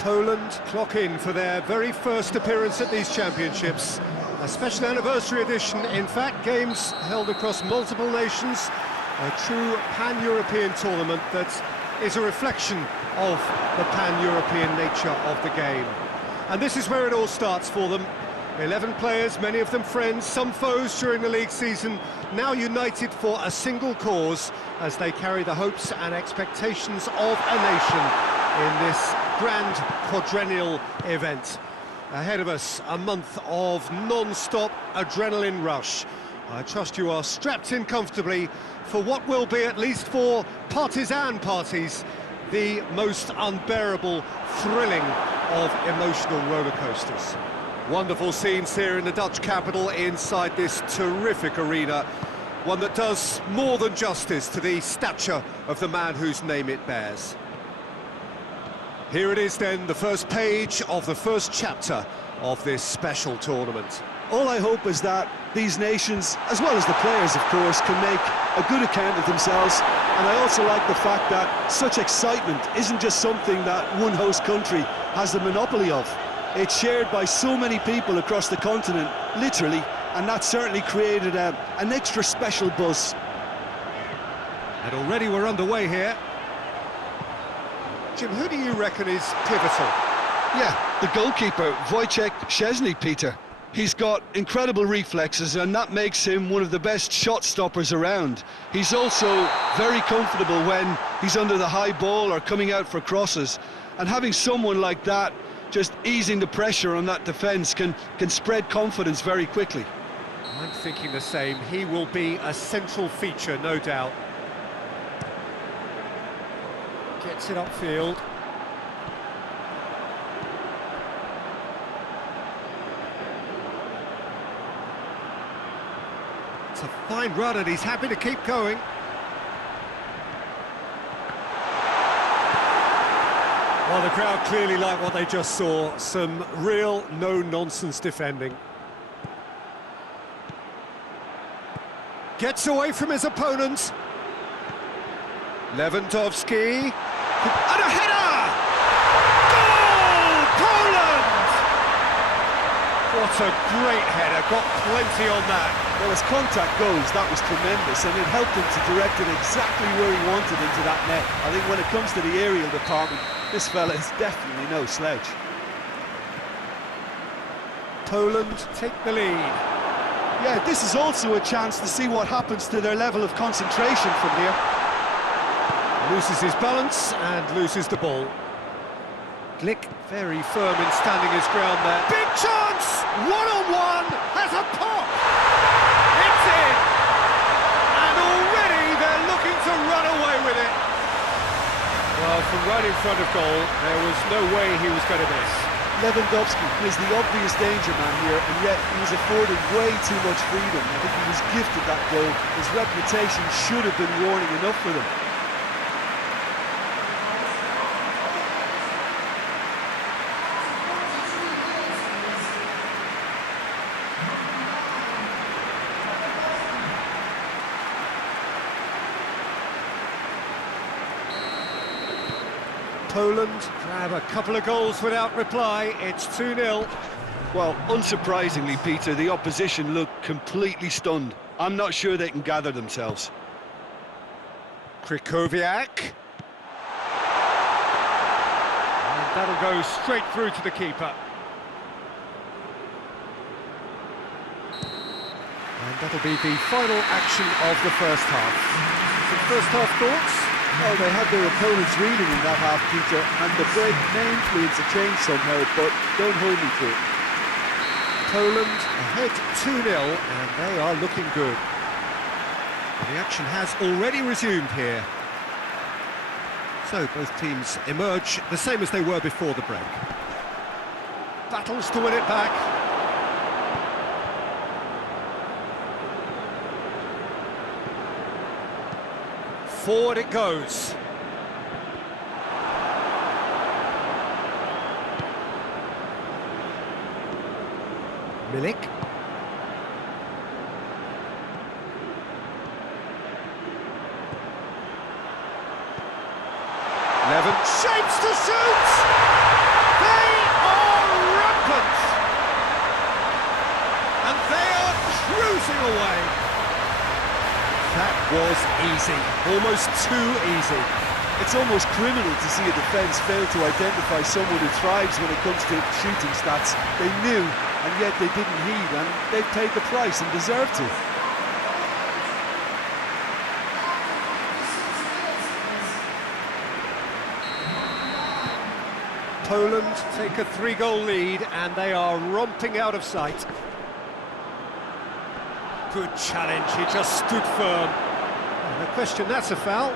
Poland clock in for their very first appearance at these championships. A special anniversary edition, in fact, games held across multiple nations. A true pan-European tournament that is a reflection of the pan-European nature of the game. And this is where it all starts for them. 11 players, many of them friends, some foes during the league season, now united for a single cause as they carry the hopes and expectations of a nation in this grand quadrennial event. Ahead of us, a month of non-stop adrenaline rush. I trust you are strapped in comfortably for what will be, at least for partisan parties, the most unbearable, thrilling of emotional roller coasters. Wonderful scenes here in the Dutch capital inside this terrific arena. One that does more than justice to the stature of the man whose name it bears. Here it is then, the first page of the first chapter of this special tournament. All I hope is that these nations, as well as the players of course, can make a good account of themselves. And I also like the fact that such excitement isn't just something that one host country has the monopoly of. It's shared by so many people across the continent, literally, and that certainly created an extra special buzz. And already we're underway here. Jim, who do you reckon is pivotal? Yeah, the goalkeeper, Wojciech Szczesny, Peter. He's got incredible reflexes, and that makes him one of the best shot stoppers around. He's also very comfortable when he's under the high ball or coming out for crosses. And having someone like that just easing the pressure on that defence can spread confidence very quickly. I'm thinking the same. He will be a central feature, no doubt. Gets it upfield. It's a fine run and he's happy to keep going. Well, the crowd clearly like what they just saw. Some real no-nonsense defending. Gets away from his opponent. Lewandowski. And a header! Goal! Poland! What a great header. Got plenty on that. Well, as contact goes, that was tremendous, and it helped him to direct it exactly where he wanted into that net. I think when it comes to the aerial department, this fella is definitely no slouch. Poland take the lead. Yeah, this is also a chance to see what happens to their level of concentration from here. Loses his balance and loses the ball. Glick very firm in standing his ground there. Big chance! One-on-one! Has a pop! It's in! And already they're looking to run away with it. Well, from right in front of goal, there was no way he was going to miss. Lewandowski is the obvious danger man here, and yet he was afforded way too much freedom. I think he was gifted that goal. His reputation should have been warning enough for them. Poland grab a couple of goals without reply. It's 2-0. Well, unsurprisingly, Peter, the opposition looked completely stunned. I'm not sure they can gather themselves. Krychowiak. And that'll go straight through to the keeper. And that'll be the final action of the first half. Some first half thoughts? Well, they had their opponents reading in that half, Peter, and the break may influence a change somehow, but don't hold me to it. Poland ahead 2-0, and they are looking good. And the action has already resumed here. So both teams emerge the same as they were before the break. Battles to win it back. Forward it goes. Milik. Levin shapes to shoot! And they are cruising away. That was easy, almost too easy. It's almost criminal to see a defence fail to identify someone who thrives when it comes to shooting stats. They knew, and yet they didn't heed, and they paid the price and deserved to. Poland take a 3-goal lead, and they are romping out of sight. Good challenge, he just stood firm. No question, that's a foul.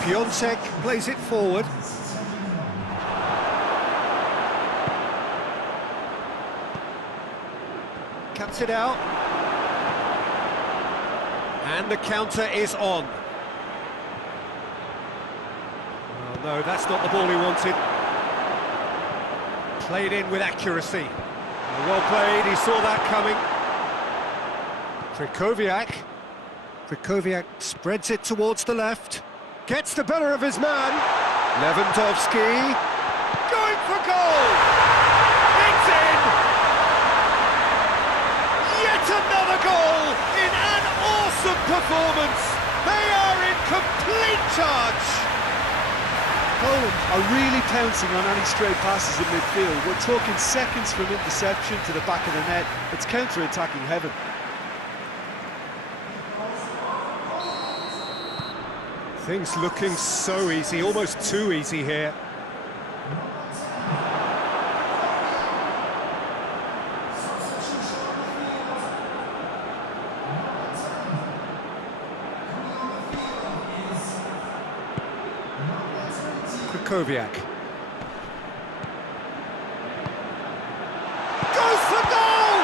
Piontek plays it forward. Cuts it out. And the counter is on. Oh no, that's not the ball he wanted. Played in with accuracy. Well played, he saw that coming. Krychowiak spreads it towards the left. Gets the better of his man. Lewandowski going for goal. It's in. Yet another goal in an awesome performance. They are in complete charge. Poland are really pouncing on any stray passes in midfield. We're talking seconds from interception to the back of the net. It's counter-attacking heaven. Things looking so easy, almost too easy here. Krychowiak goes for goal!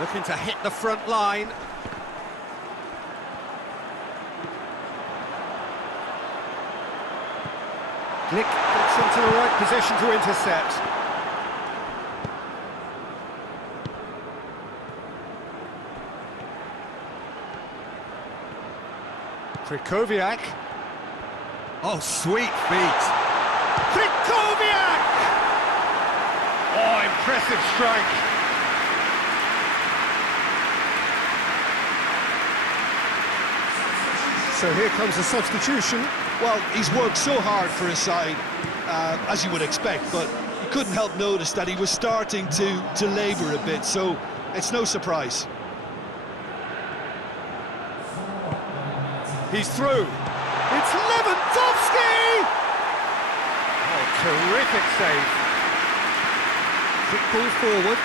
Looking to hit the front line. Glick gets into the right position to intercept. Krychowiak. Oh, sweet feet. Krychowiak! Oh, impressive strike. So here comes a substitution. Well, he's worked so hard for his side, as you would expect, but you couldn't help notice that he was starting to labour a bit, so it's no surprise. He's through. It's Lewandowski! Oh, terrific save. Quick ball forward.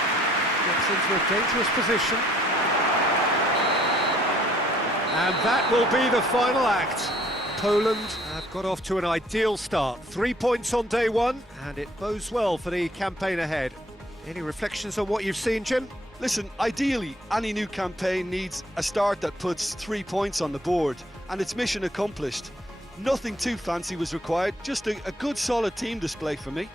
Gets into a dangerous position. And that will be the final act. Poland have got off to an ideal start. 3 points on day one, and it bodes well for the campaign ahead. Any reflections on what you've seen, Jim? Listen, ideally, any new campaign needs a start that puts 3 points on the board, and it's mission accomplished. Nothing too fancy was required, just a good solid team display for me.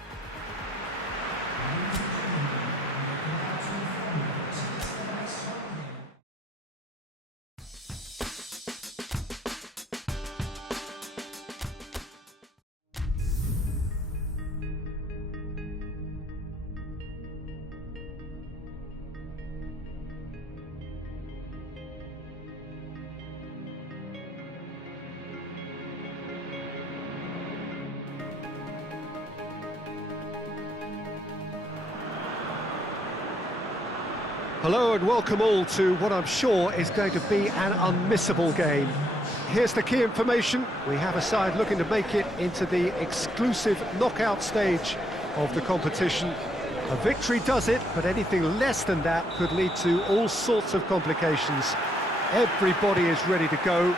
Hello and welcome all to what I'm sure is going to be an unmissable game. Here's the key information. We have a side looking to make it into the exclusive knockout stage of the competition. A victory does it, but anything less than that could lead to all sorts of complications. Everybody is ready to go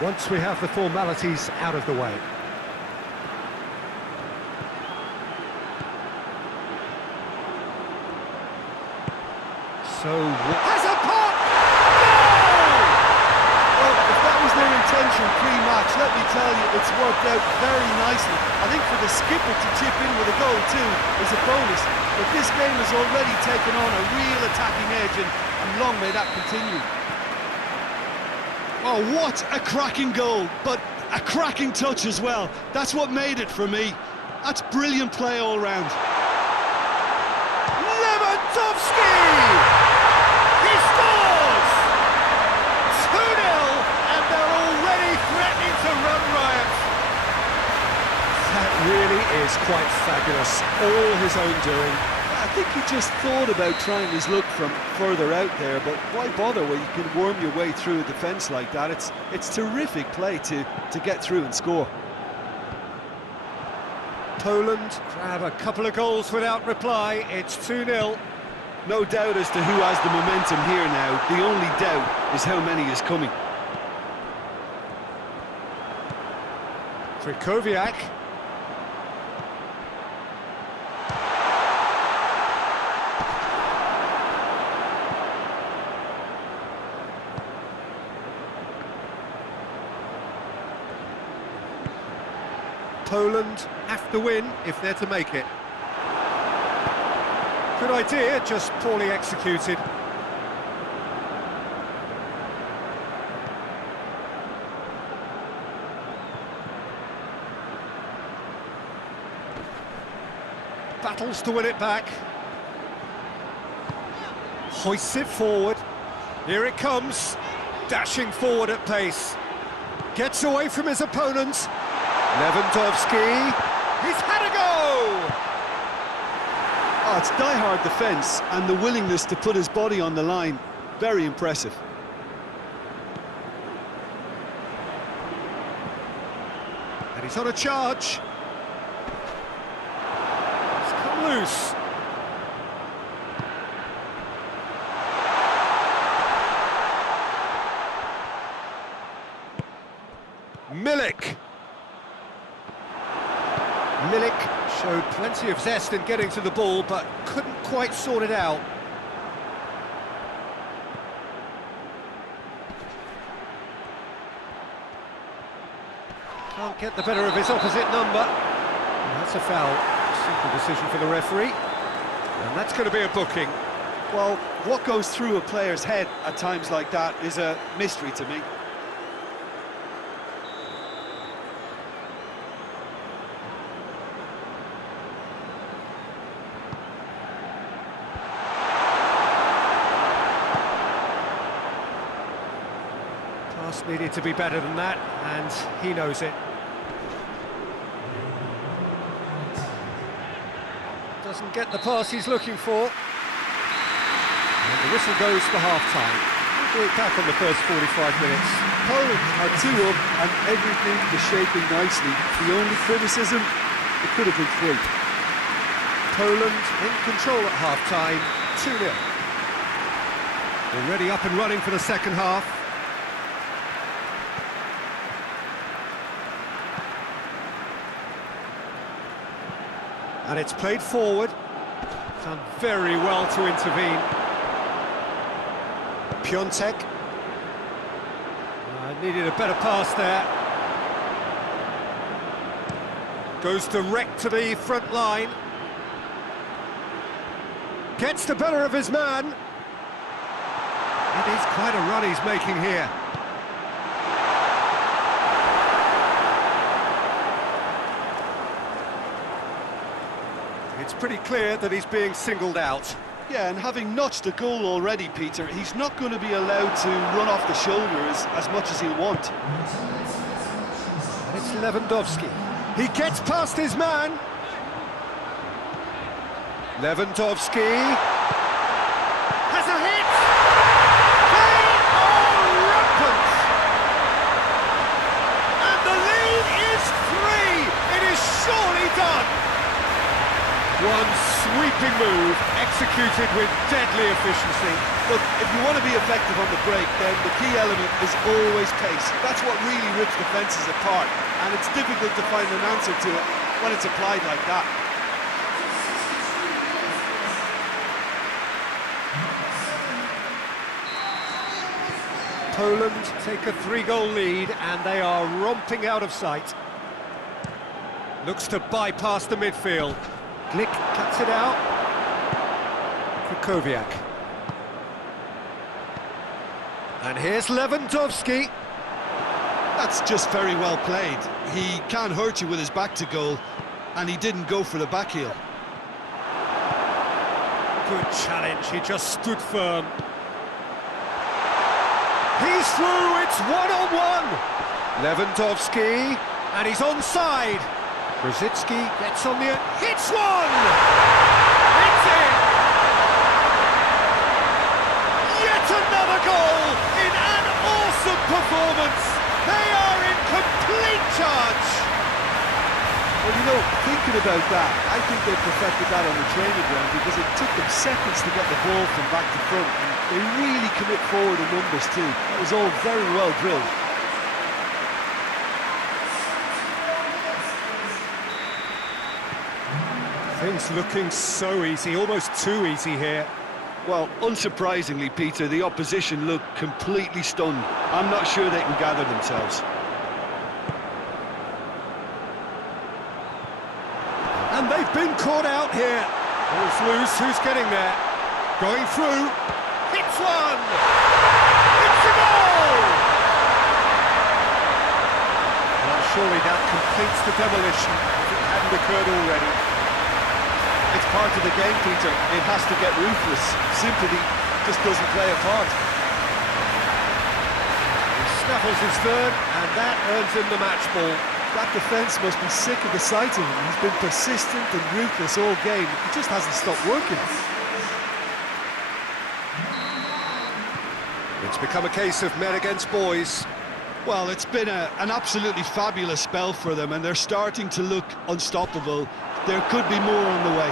once we have the formalities out of the way. So, has a pop! Goal! Well, if that was let me tell you, it's worked out very nicely. I think for the skipper to chip in with a goal too is a bonus. But this game has already taken on a real attacking edge, and long may that continue. Oh, what a cracking goal, but a cracking touch as well. That's what made it for me. That's brilliant play all round. Lewandowski! He scores! 2-0, and they're already threatening to run riot. That really is quite fabulous. All his own doing. I think he just thought about trying his luck from further out there, but why bother when you can worm your way through a defence like that? It's terrific play to get through and score. Poland grab a couple of goals without reply. It's 2-0. No doubt as to who has the momentum here now. The only doubt is how many is coming. Krychowiak. Poland have to win if they're to make it. Good idea, just poorly executed. Battles to win it back. Hoists it forward. Here it comes. Dashing forward at pace. Gets away from his opponent. Lewandowski. He's had a go! Oh, it's die-hard defence and the willingness to put his body on the line. Very impressive. And he's on a charge. He's come loose. Milik. Milik showed plenty of zest in getting to the ball, but couldn't quite sort it out. Can't get the better of his opposite number. And that's a foul. Simple decision for the referee. And that's going to be a booking. Well, what goes through a player's head at times like that is a mystery to me. Pass needed to be better than that, and he knows it. Doesn't get the pass he's looking for. And the whistle goes for half-time. We'll be back on the first 45 minutes. Poland are 2 up and everything is shaping nicely. The only criticism, it could have been 3. Poland in control at half-time, 2-0. Already up and running for the second half. And it's played forward. Done very well to intervene. Piontek. Needed a better pass there. Goes direct to the front line. Gets the better of his man. It is quite a run he's making here. It's pretty clear that he's being singled out. Yeah, and having notched a goal already, Peter, he's not going to be allowed to run off the shoulders as much as he'll want. It's Lewandowski. He gets past his man. Lewandowski has a hit. They are rampant. And the lead is 3. It is surely done. One sweeping move, executed with deadly efficiency. Look, if you want to be effective on the break, then the key element is always pace. That's what really rips defences apart, and it's difficult to find an answer to it when it's applied like that. Poland take a 3-goal lead, and they are romping out of sight. Looks to bypass the midfield. Glick cuts it out. Krakowiak. And here's Lewandowski. That's just very well played. He can't hurt you with his back to goal, and he didn't go for the back heel. Good challenge, he just stood firm. He's through, it's one-on-one. Lewandowski, and he's onside. Brzezinski gets on the... hits one! It's in! Yet another goal in an awesome performance. They are in complete charge. Well, you know, thinking about that, I think they perfected that on the training ground because it took them seconds to get the ball from back to front, and they really commit forward in numbers too. That was all very well drilled. Things looking so easy, almost too easy here. Well, unsurprisingly, Peter, the opposition look completely stunned. I'm not sure they can gather themselves. And they've been caught out here. Ball's loose, who's getting there? Going through, hits one! It's a goal! Well, surely that completes the demolition, if it hadn't occurred already. It's part of the game, Peter. It has to get ruthless. Sympathy just doesn't play a part. He snaffles his third, and that earns him the match ball. That defence must be sick of the sight of him. He's been persistent and ruthless all game. He just hasn't stopped working. It's become a case of men against boys. Well, it's been an absolutely fabulous spell for them, and they're starting to look unstoppable. There could be more on the way.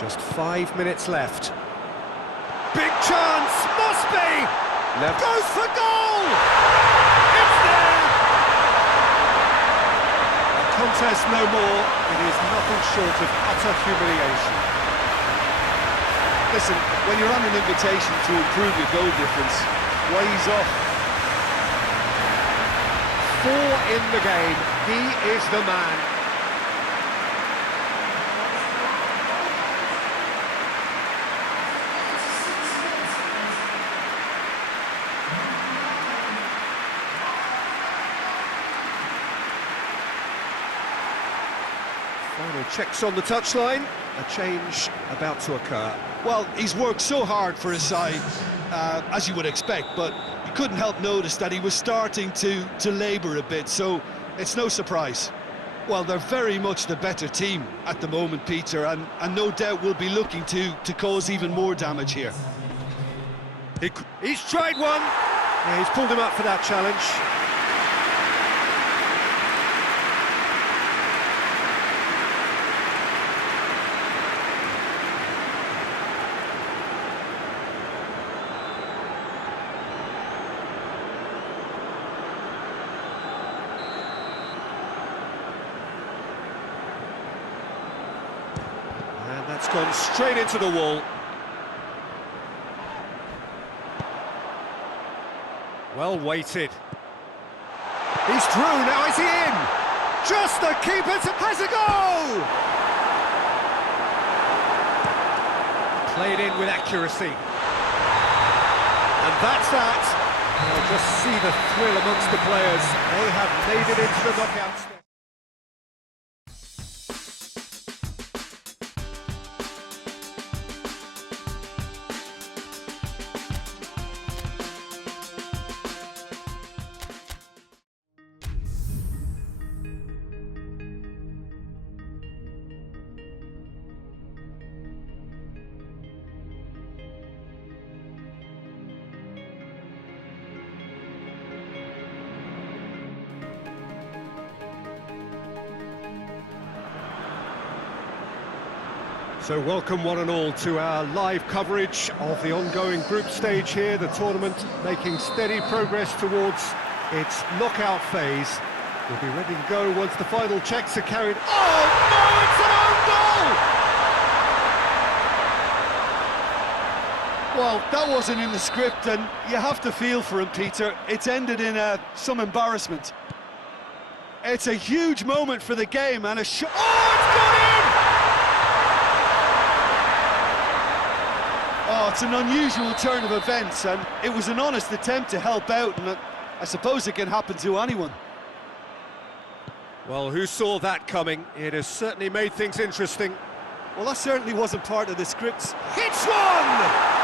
Just 5 minutes left. Big chance! Must be! Goes for goal! It's there! A contest no more. It is nothing short of utter humiliation. Listen, when you're on an invitation to improve your goal difference, why he's off? 4 in the game. He is the man. Final checks on the touchline. A change about to occur. Well, he's worked so hard for his side, as you would expect, but you couldn't help notice that he was starting to labour a bit, so it's no surprise. Well, they're very much the better team at the moment, Peter, and no doubt will be looking to cause even more damage here. He's tried one. Yeah, he's pulled him up for that challenge. And that's gone straight into the wall. Well weighted. He's through, now is he in? Just the keeper has a goal! Played in with accuracy. And that's that. I'll just see the thrill amongst the players. They have made it into the knockout stage. So welcome one and all to our live coverage of the ongoing group stage here, the tournament making steady progress towards its knockout phase. We'll be ready to go once the final checks are carried. Oh no, it's an own goal! Well, that wasn't in the script, and you have to feel for him, Peter. It's ended in some embarrassment. It's a huge moment for the game, and a shot. Oh, it's gone in! Oh, it's an unusual turn of events, and it was an honest attempt to help out, and I suppose it can happen to anyone. Well, who saw that coming? It has certainly made things interesting. Well, that certainly wasn't part of the script. Hits one!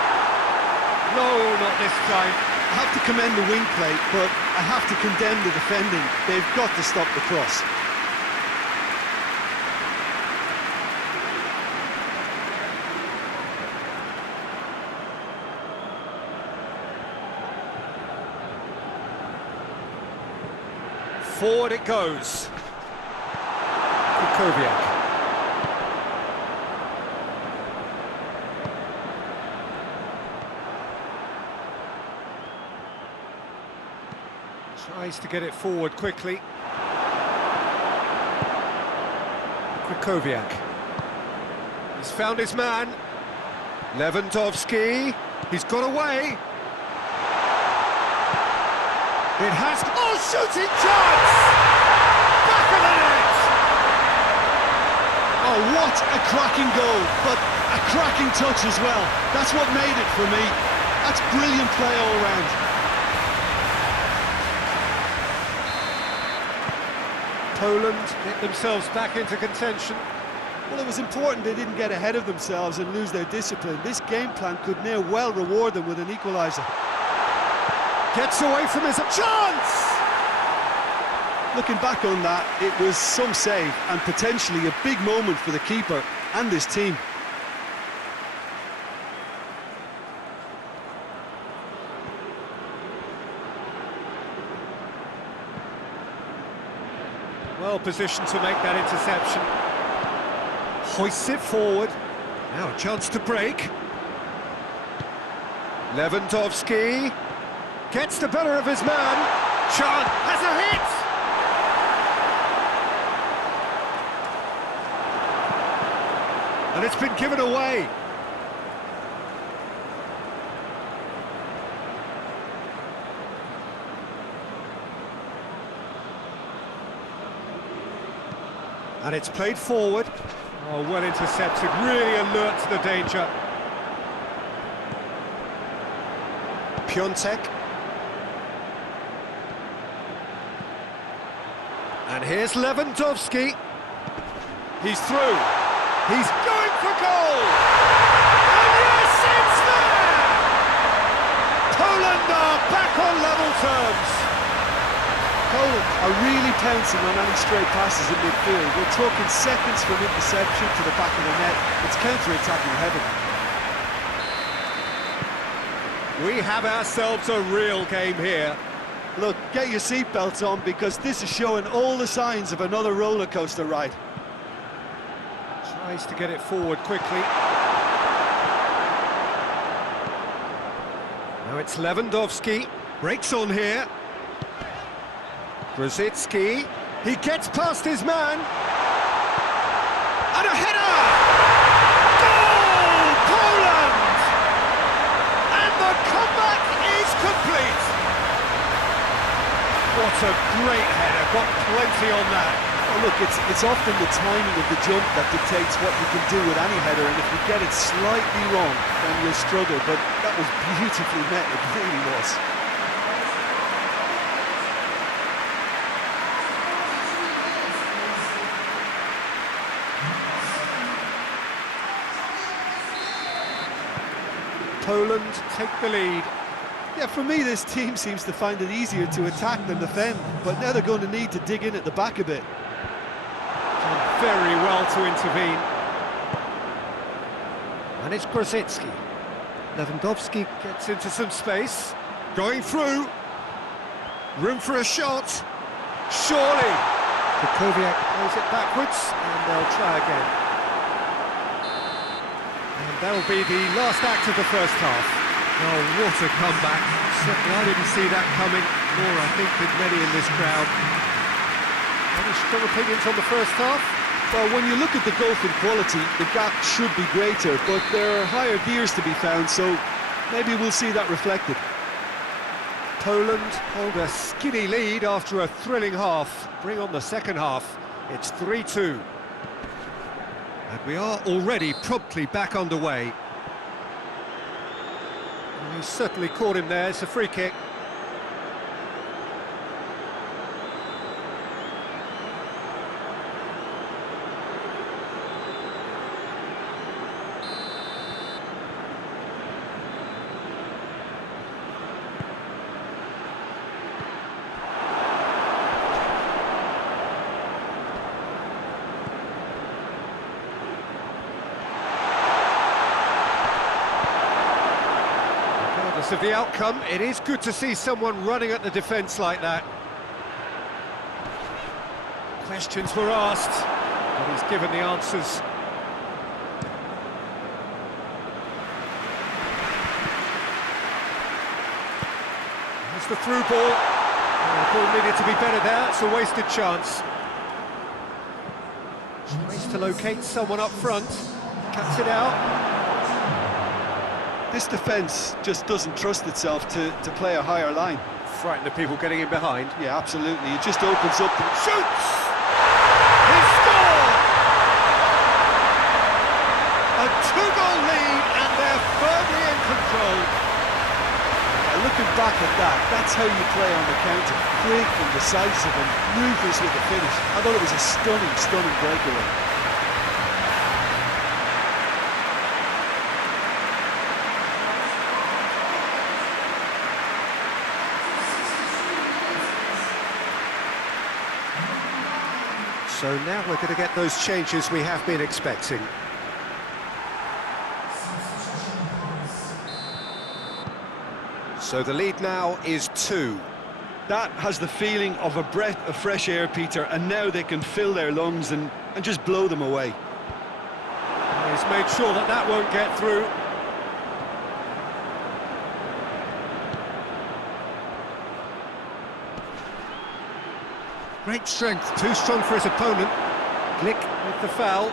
No, not this time. I have to commend the wing play, but I have to condemn the defending. They've got to stop the cross. Forward it goes. Kukoviak. Tries to get it forward quickly. Kukoviak. He's found his man. Lewandowski. He's got away. It has... Oh, shooting chance! Back of the net! Oh, what a cracking goal, but a cracking touch as well. That's what made it for me. That's brilliant play all round. Poland get themselves back into contention. Well, it was important they didn't get ahead of themselves and lose their discipline. This game plan could near well reward them with an equaliser. Gets away from his chance! Looking back on that, it was some save and potentially a big moment for the keeper and this team. Well positioned to make that interception. Hoists it forward. Now a chance to break. Lewandowski gets the better of his man. Chan has a hit! And it's been given away. And it's played forward. Oh, well intercepted, really alert to the danger. Piontek. And here's Lewandowski. He's through. He's going for goal! And yes, it's there! Poland are back on level terms. Poland are really pouncing on any stray passes in midfield. We're talking seconds from interception to the back of the net. It's counter-attacking heaven. We have ourselves a real game here. Look, get your seatbelts on because this is showing all the signs of another roller coaster ride. Tries to get it forward quickly. Now it's Lewandowski. Breaks on here. Grosicki. He gets past his man. And a header! Goal! Poland! And the comeback is complete. What a great header. Got plenty on that. Oh, look, it's often the timing of the jump that dictates what you can do with any header, and if you get it slightly wrong, then you'll struggle, but that was beautifully met, it really was. Poland take the lead. Yeah, for me, this team seems to find it easier to attack than defend, but now they're going to need to dig in at the back a bit. Done very well to intervene. And it's Grosicki. Lewandowski gets into some space. Going through. Room for a shot. Surely. Kukoviak plays it backwards, and they'll try again. And that'll be the last act of the first half. Oh, what a comeback. Certainly I didn't see that coming, nor I think did many in this crowd. Any strong opinions on the first half? Well, when you look at the golfing quality, the gap should be greater, but there are higher gears to be found, so Maybe we'll see that reflected. Poland hold a skinny lead after a thrilling half. Bring on the second half. It's 3-2. And we are already promptly back underway. You certainly caught him there. It's a free kick. Of the outcome, it is good to see someone running at the defence like that. Questions were asked, but he's given the answers. There's the through ball. The ball needed to be better there, it's a wasted chance. Tries to locate someone up front, cuts it out. This defence just doesn't trust itself to play a higher line. Frighten the people getting in behind. Yeah, absolutely. It just opens up the... Shoots! He scored! A two-goal lead, and they're firmly in control. Yeah, looking back at that, that's how you play on the counter. Quick and decisive and ruthless with the finish. I thought it was a stunning, stunning breakaway. So now we're going to get those changes we have been expecting. So the lead now is 2. That has the feeling of a breath of fresh air, Peter, and now they can fill their lungs and just blow them away. He's made sure that that won't get through. Great strength, too strong for his opponent. Glick with the foul.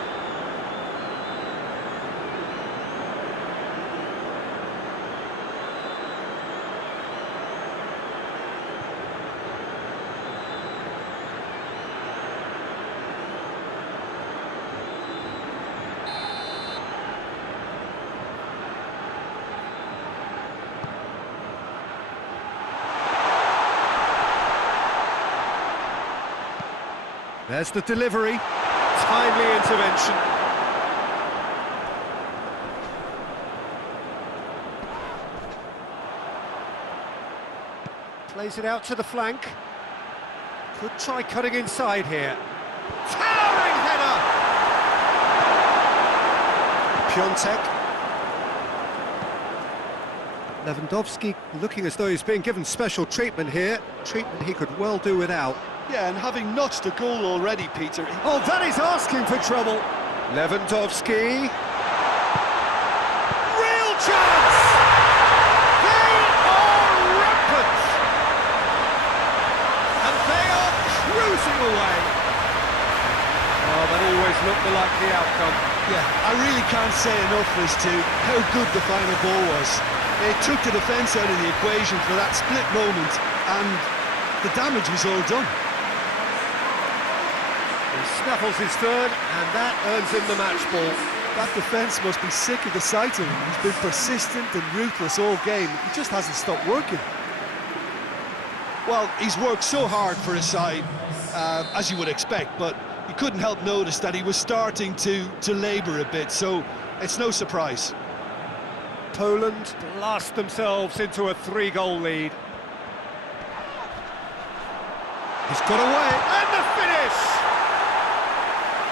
There's the delivery, timely intervention. Plays it out to the flank. Could try cutting inside here. Towering header! Piontek. Lewandowski looking as though he's being given special treatment here. Treatment he could well do without. Yeah, and having notched a goal already, Peter. Oh, that is asking for trouble. Lewandowski. Real chance! They are rampant! And they are cruising away. Oh, that always looked the likely outcome. Yeah, I really can't say enough as to how good the final ball was. It took the defence out of the equation for that split moment, and the damage was all done. He snaffles his third, and that earns him the match ball. That defence must be sick of the sight of him. He's been persistent and ruthless all game. He just hasn't stopped working. Well, he's worked so hard for his side, as you would expect, but you couldn't help notice that he was starting to labour a bit, so it's no surprise. Poland blast themselves into a 3-goal lead. He's got away, and the finish!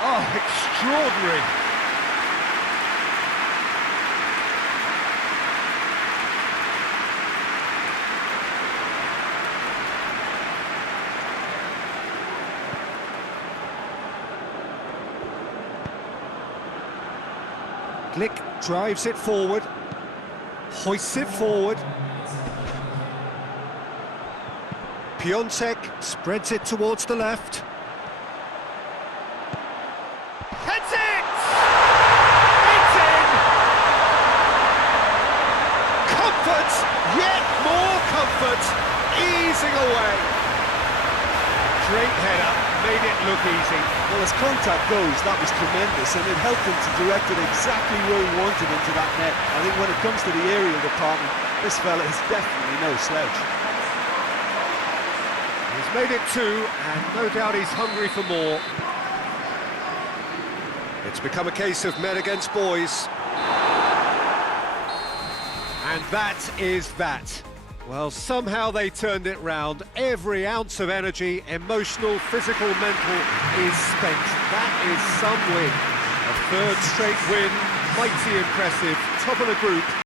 Oh, extraordinary. Glick drives it forward, hoists it forward. Piontek spreads it towards the left. Heads it! It's in! racing away. Great header, made it look easy. Well, as contact goes, that was tremendous, and it helped him to direct it exactly where he wanted into that net. I think when it comes to the aerial department, this fella is definitely no slouch. He's made it 2, and no doubt he's hungry for more. It's become a case of men against boys. And that is that. Well, somehow they turned it round. Every ounce of energy, emotional, physical, mental, is spent. That is some win. A third straight win, mighty impressive, top of the group.